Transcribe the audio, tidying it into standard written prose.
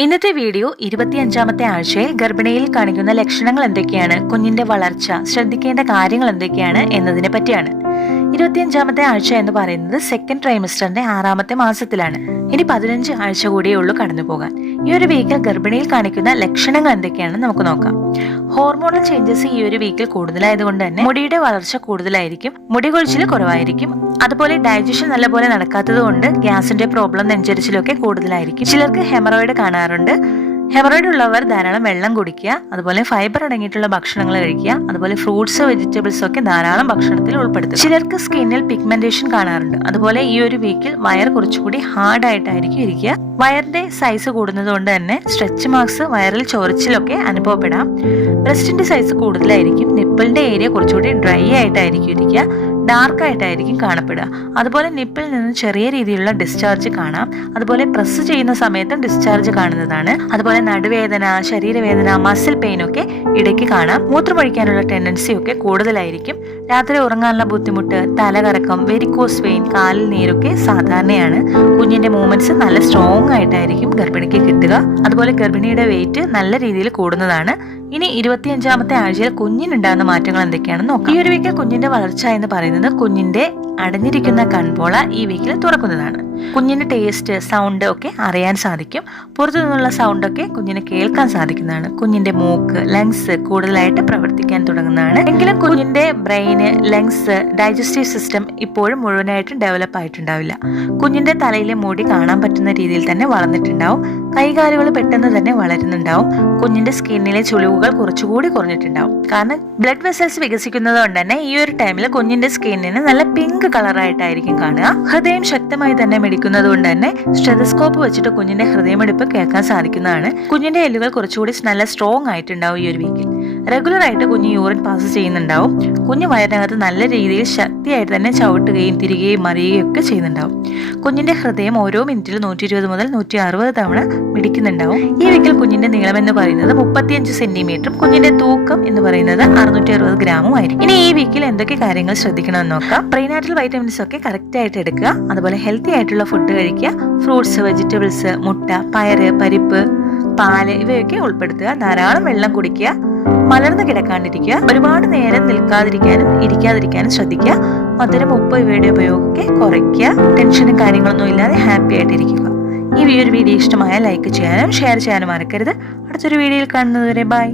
ഇന്നത്തെ വീഡിയോ 25ാമത്തെ ആഴ്ചയിൽ ഗർഭിണിയിൽ കാണിക്കുന്ന ലക്ഷണങ്ങൾ എന്തൊക്കെയാണ്, കുഞ്ഞിന്റെ വളർച്ച, ശ്രദ്ധിക്കേണ്ട കാര്യങ്ങൾ എന്തൊക്കെയാണ് എന്നതിനെ പറ്റിയാണ്. 25ാമത്തെ ആഴ്ച എന്ന് പറയുന്നത് സെക്കൻഡ് ട്രൈമസ്റ്ററിന്റെ 6ാമത്തെ മാസത്തിലാണ്. ഇനി 15 ആഴ്ച കൂടിയേ ഉള്ളൂ കടന്നു പോകാൻ. ഈ ഒരു വീക്കിൽ ഗർഭിണിയിൽ കാണിക്കുന്ന ലക്ഷണങ്ങൾ എന്തൊക്കെയാണെന്ന് നമുക്ക് നോക്കാം. ഹോർമോണൽ ചേഞ്ചസ് ഈ ഒരു വീക്കിൽ കൂടുതലായതുകൊണ്ട് തന്നെ മുടിയുടെ വളർച്ച കൂടുതലായിരിക്കും, മുടി കൊഴിച്ചിൽ കുറവായിരിക്കും. അതുപോലെ ഡൈജഷൻ നല്ലപോലെ നടക്കാത്തത് കൊണ്ട് ഗ്യാസിന്റെ പ്രോബ്ലം, നെഞ്ചരിച്ചിലൊക്കെ കൂടുതലായിരിക്കും. ചിലർക്ക് ഹെമറോയിഡ് കാണാറുണ്ട്. ഹെമറോയിഡ് ഉള്ളവർ ധാരാളം വെള്ളം കുടിക്കുക, അതുപോലെ ഫൈബർ അടങ്ങിയിട്ടുള്ള ഭക്ഷണങ്ങൾ കഴിക്കുക, അതുപോലെ ഫ്രൂട്ട്സ്, വെജിറ്റബിൾസ് ഒക്കെ ധാരാളം ഭക്ഷണത്തിൽ ഉൾപ്പെടുത്തുക. ചിലർക്ക് സ്കിന്നിൽ പിഗ്മെന്റേഷൻ കാണാറുണ്ട്. അതുപോലെ ഈ ഒരു വീക്കിൽ വയർ കുറച്ചുകൂടി ഹാർഡ് ആയിട്ടായിരിക്കും ഇരിക്കുക. വയറിന്റെ സൈസ് കൂടുന്നത് കൊണ്ട് തന്നെ സ്ട്രെച്ച് മാർക്സ്, വയറിൽ ചൊറിച്ചിലൊക്കെ അനുഭവപ്പെടാം. ബ്രസ്റ്റിന്റെ സൈസ് കൂടുതലായിരിക്കും. നിപ്പിളിന്റെ ഏരിയ കുറച്ചുകൂടി ഡ്രൈ ആയിട്ടായിരിക്കും ഇരിക്കുക, ഡാർക്ക് ആയിട്ടായിരിക്കും കാണപ്പെടുക. അതുപോലെ നിപ്പിൽ നിന്ന് ചെറിയ രീതിയിലുള്ള ഡിസ്ചാർജ് കാണാം. അതുപോലെ പ്രസ് ചെയ്യുന്ന സമയത്തും ഡിസ്ചാർജ് കാണുന്നതാണ്. അതുപോലെ നടുവേദന, ശരീരവേദന, മസിൽ പെയിൻ ഒക്കെ ഇടയ്ക്ക് കാണാം. മൂത്രമൊഴിക്കാനുള്ള ടെൻഡൻസി ഒക്കെ കൂടുതലായിരിക്കും. രാത്രി ഉറങ്ങാനുള്ള ബുദ്ധിമുട്ട്, തലകറക്കം, വെരിക്കോസ് വെയിൻ, കാലിൽ നീരൊക്കെ സാധാരണയാണ്. കുഞ്ഞിന്റെ മൂവ്മെന്റ്സ് നല്ല സ്ട്രോങ് ആയിട്ടായിരിക്കും ഗർഭിണിക്ക് കിട്ടുക. അതുപോലെ ഗർഭിണിയുടെ വെയിറ്റ് നല്ല രീതിയിൽ കൂടുന്നതാണ്. ഇനി 25ാമത്തെ ആഴ്ചയിൽ കുഞ്ഞിനുണ്ടാകുന്ന മാറ്റങ്ങൾ എന്തൊക്കെയാണെന്ന് നോക്കാം. ഈ ഒരു വീക്കിൽ കുഞ്ഞിന്റെ വളർച്ച എന്ന് പറയുന്നത് കുഞ്ഞിന്റെ അടഞ്ഞിരിക്കുന്ന കൺപോള ഈ വീക്കിൽ തുറക്കുന്നതാണ്. കുഞ്ഞിന്റെ ടേസ്റ്റ്, സൗണ്ട് ഒക്കെ അറിയാൻ സാധിക്കും. പുറത്തു നിന്നുള്ള സൗണ്ട് ഒക്കെ കുഞ്ഞിന് കേൾക്കാൻ സാധിക്കുന്നതാണ്. കുഞ്ഞിന്റെ മൂക്ക്, ലങ്സ് കൂടുതലായിട്ട് പ്രവർത്തിക്കാൻ തുടങ്ങുന്നതാണ്. എങ്കിലും കുഞ്ഞിന്റെ ബ്രെയിന്, ലങ്സ്, ഡൈജസ്റ്റീവ് സിസ്റ്റം ഇപ്പോഴും മുഴുവനായിട്ടും ഡെവലപ്പ് ആയിട്ടുണ്ടാവില്ല. കുഞ്ഞിന്റെ തലയിലെ മുടി കാണാൻ പറ്റുന്ന രീതിയിൽ തന്നെ വളർന്നിട്ടുണ്ടാവും. കൈകാലുകൾ പെട്ടെന്ന് തന്നെ വളരുന്നുണ്ടാവും. കുഞ്ഞിന്റെ സ്കിന്നിലെ ചുളിവുകൾ കുറച്ചുകൂടി കുറഞ്ഞിട്ടുണ്ടാവും. കാരണം ബ്ലഡ് വെസൽസ് വികസിക്കുന്നത് കൊണ്ട് തന്നെ ഈ ഒരു ടൈമിൽ കുഞ്ഞിന്റെ സ്കിന്നിന് നല്ല പിങ്ക് കളറായിട്ടായിരിക്കും കാണുക. ഹൃദയം ശക്തമായി തന്നെ മിടിക്കുന്നത് കൊണ്ട് തന്നെ സ്റ്റെതസ്കോപ്പ് വെച്ചിട്ട് കുഞ്ഞിന്റെ ഹൃദയമിടിപ്പ് കേൾക്കാൻ സാധിക്കുന്നതാണ്. കുഞ്ഞിന്റെ എല്ലുകൾ കുറച്ചുകൂടി നല്ല സ്ട്രോങ് ആയിട്ടുണ്ടാവും ഈ ഒരു വീക്കിൽ. റെഗുലർ ആയിട്ട് കുഞ്ഞ് യൂറിൻ പാസ് ചെയ്യുന്നുണ്ടാവും. കുഞ്ഞ് വയറിനകത്ത് നല്ല രീതിയിൽ ശക്തിയായിട്ട് തന്നെ ചവിട്ടുകയും തിരികെയും മറിയുകയും ഒക്കെ ചെയ്യുന്നുണ്ടാവും. കുഞ്ഞിന്റെ ഹൃദയം ഓരോ മിനിറ്റിൽ 120 മുതൽ 160 തവണ മിടിക്കുന്നുണ്ടാവും. ഈ വീക്കിൽ കുഞ്ഞിന്റെ നീളം എന്ന് പറയുന്നത് 35 സെന്റിമീറ്ററും കുഞ്ഞിന്റെ തൂക്കം എന്ന് പറയുന്നത് 660 ഗ്രാമും ആയിരിക്കും. ഇനി ഈ വീക്കിൽ എന്തൊക്കെ കാര്യങ്ങൾ ശ്രദ്ധിക്കണമെന്ന് നോക്കാം. പ്രീനാറ്റൽ വൈറ്റമിൻസ് ഒക്കെ കറക്റ്റ് ആയിട്ട് എടുക്കുക. അതുപോലെ ഹെൽത്തി ആയിട്ടുള്ള ഫുഡ് കഴിക്കുക. ഫ്രൂട്ട്സ്, വെജിറ്റബിൾസ്, മുട്ട, പയറ്, പരിപ്പ്, പാല് ഇവയൊക്കെ ഉൾപ്പെടുത്തുക. ധാരാളം വെള്ളം കുടിക്കുക. മലർന്നു കിടക്കാണ്ടിരിക്കുക. ഒരുപാട് നേരം നിൽക്കാതിരിക്കാനും ഇരിക്കാതിരിക്കാനും ശ്രദ്ധിക്കുക. മധുരം, ഉപ്പ് ഇവയുടെ ഉപയോഗമൊക്കെ കുറയ്ക്കുക. ടെൻഷനും കാര്യങ്ങളൊന്നും ഇല്ലാതെ ഹാപ്പി ആയിട്ടിരിക്കുക. ഈ ഒരു വീഡിയോ ഇഷ്ടമായ ലൈക്ക് ചെയ്യാനും ഷെയർ ചെയ്യാനും മറക്കരുത്. അടുത്തൊരു വീഡിയോയിൽ കാണുന്നതുവരെ ബൈ.